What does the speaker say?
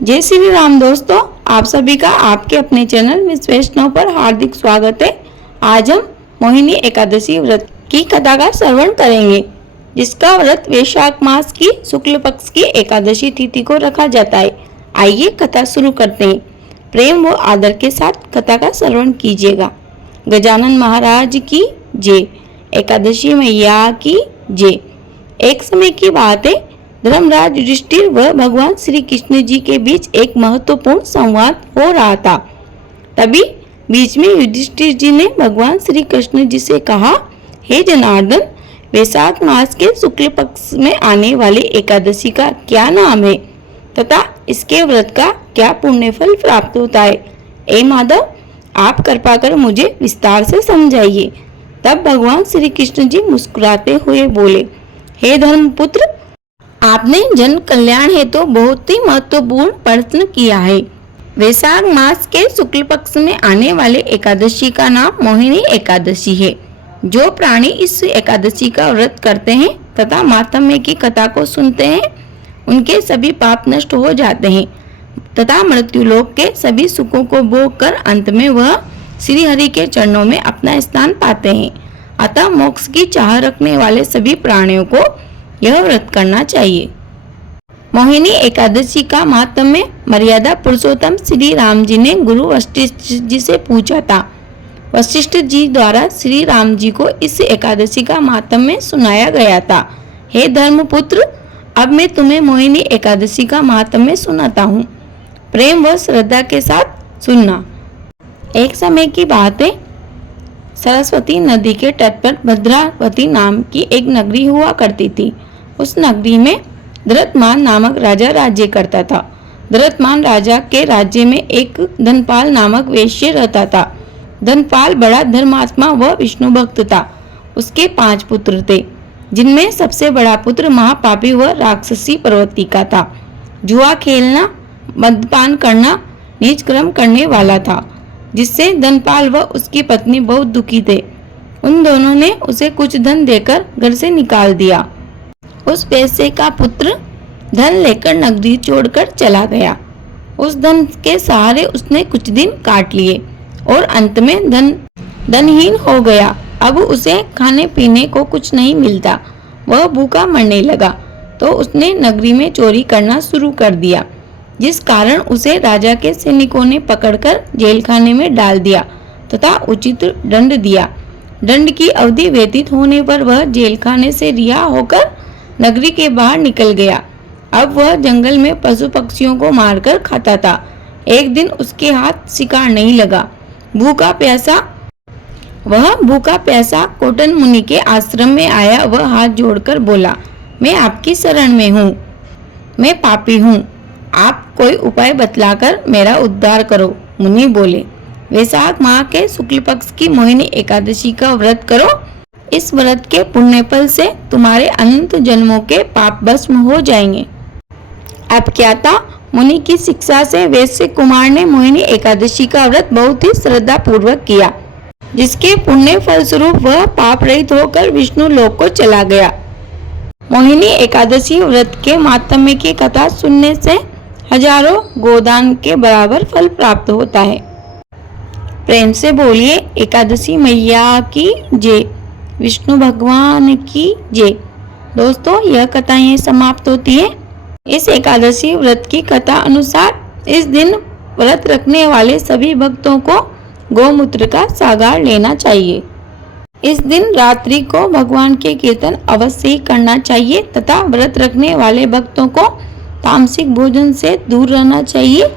जय श्री राम दोस्तों, आप सभी का आपके अपने चैनल मिस वैष्णव पर हार्दिक स्वागत है। आज हम मोहिनी एकादशी व्रत की कथा का श्रवण करेंगे, जिसका व्रत वैशाख मास की शुक्ल पक्ष की एकादशी तिथि को रखा जाता है। आइए कथा शुरू करते हैं। प्रेम व आदर के साथ कथा का श्रवण कीजिएगा। गजानन महाराज की जय, एकादशी मैया की जय। एक समय की बात है, धर्मराज युधिष्ठिर व भगवान श्री कृष्ण जी के बीच एक महत्वपूर्ण संवाद हो रहा था। तभी बीच में युधिष्ठिर जी ने भगवान श्री कृष्ण जी से कहा, हे जनार्दन, वैशाख मास के शुक्ल पक्ष में आने वाली एकादशी का क्या नाम है तथा इसके व्रत का क्या पुण्य फल प्राप्त होता है? ए माधव, आप कृपा कर मुझे विस्तार से समझाइए। तब भगवान श्री कृष्ण जी मुस्कुराते हुए बोले, हे धर्मपुत्र, आपने जन कल्याण हेतु तो बहुत ही महत्वपूर्ण प्रश्न किया है। वैशाख मास के शुक्ल पक्ष में आने वाले एकादशी का नाम मोहिनी एकादशी है। जो प्राणी इस एकादशी का व्रत करते हैं तथा मातम्य की कथा को सुनते हैं, उनके सभी पाप नष्ट हो जाते हैं तथा मृत्युलोक के सभी सुखों को भोग कर अंत में वह श्री हरि के चरणों में अपना स्थान पाते हैं। अतः मोक्ष की चाह रखने वाले सभी प्राणियों को यह व्रत करना चाहिए। मोहिनी एकादशी का महात्म्य मर्यादा पुरुषोत्तम श्री राम जी ने गुरु वशिष्ठ जी से पूछा था। वशिष्ठ जी द्वारा श्री राम जी को इस एकादशी का महात्म्य सुनाया गया था। हे धर्मपुत्र, अब मैं तुम्हें मोहिनी एकादशी का महात्म्य सुनाता हूँ। प्रेम व श्रद्धा के साथ सुनना। एक समय की बात है, सरस्वती नदी के तट पर भद्रावती नाम की एक नगरी हुआ करती थी। उस नगरी में धृतमान नामक राजा राज्य करता था। धृतमान राजा के राज्य में एक धनपाल नामक वैश्य रहता था। धनपाल बड़ा धर्मात्मा व विष्णु भक्त था। उसके 5 पुत्र थे, जिनमें सबसे बड़ा पुत्र महापापी व राक्षसी पर्वती का था। जुआ खेलना, मद्यपान करना, नीच कर्म करने वाला था, जिससे धनपाल व उसकी पत्नी बहुत दुखी थे। उन दोनों ने उसे कुछ धन देकर घर से निकाल दिया। उस वैश्य का पुत्र धन लेकर नगरी छोड़कर चला गया। उस धन के सहारे उसने कुछ दिन काट लिए और अंत में धनहीन हो गया। अब उसे खाने पीने को कुछ नहीं मिलता। वह भूखा मरने लगा तो उसने नगरी में चोरी करना शुरू कर दिया, जिस कारण उसे राजा के सैनिकों ने पकड़कर जेल खाने में डाल दिया तथा उचित दंड दिया। दंड की अवधि व्यतीत होने पर वह जेल खाने से रिहा होकर नगरी के बाहर निकल गया। अब वह जंगल में पशु पक्षियों को मारकर खाता था। एक दिन उसके हाथ शिकार नहीं लगा। भूखा प्यासा कोटन मुनि के आश्रम में आया। वह हाथ जोड़कर बोला, मैं आपकी शरण में हूँ, मैं पापी हूँ, आप कोई उपाय बतलाकर मेरा उद्धार करो। मुनि बोले, वैशाख माह के शुक्ल पक्ष की मोहिनी एकादशी का व्रत करो। इस व्रत के पुण्य फल से तुम्हारे अनंत जन्मों के पाप भस्म हो जाएंगे। अब क्या था, मुनि की शिक्षा से वैश्य कुमार ने मोहिनी एकादशी का व्रत बहुत ही श्रद्धा पूर्वक किया, जिसके पुण्य फल स्वरूप वह पाप रहित होकर विष्णु लोक को चला गया। मोहिनी एकादशी व्रत के मातम्य की कथा सुनने से हजारों गोदान के बराबर फल प्राप्त होता है। प्रेम से बोलिए, एकादशी मैया की जय, विष्णु भगवान की जय। दोस्तों, यह कथा यहीं समाप्त होती है। इस एकादशी व्रत की कथा अनुसार इस दिन व्रत रखने वाले सभी भक्तों को गौमूत्र का सागार लेना चाहिए। इस दिन रात्रि को भगवान के कीर्तन अवश्य ही करना चाहिए तथा व्रत रखने वाले भक्तों को तामसिक भोजन से दूर रहना चाहिए।